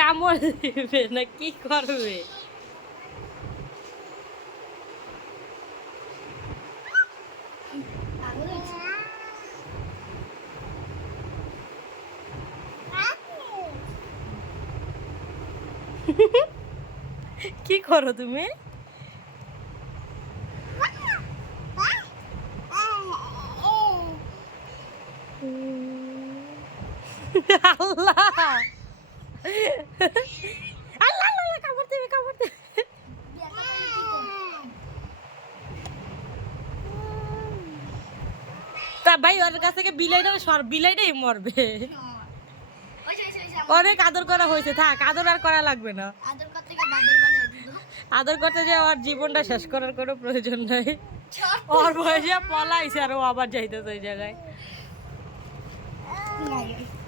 কামড় দিবে না কি করবে? কি করো তুমি? আল্লাহ আল্লাহ আল্লাহ কামড় দেবে কামড় দেবে। তা ভাই ওর কাছ থেকে বিলাইটাই মরবে। অনেক আদর করা হয়েছে, থাক আদর আর করা লাগবে না। আদর করতে যে ওর জীবনটা শেষ করার কোনো প্রয়োজন নাই। ওর বয়সে পলাইছে আর ও আবার যাইতেছে ওই জায়গায়।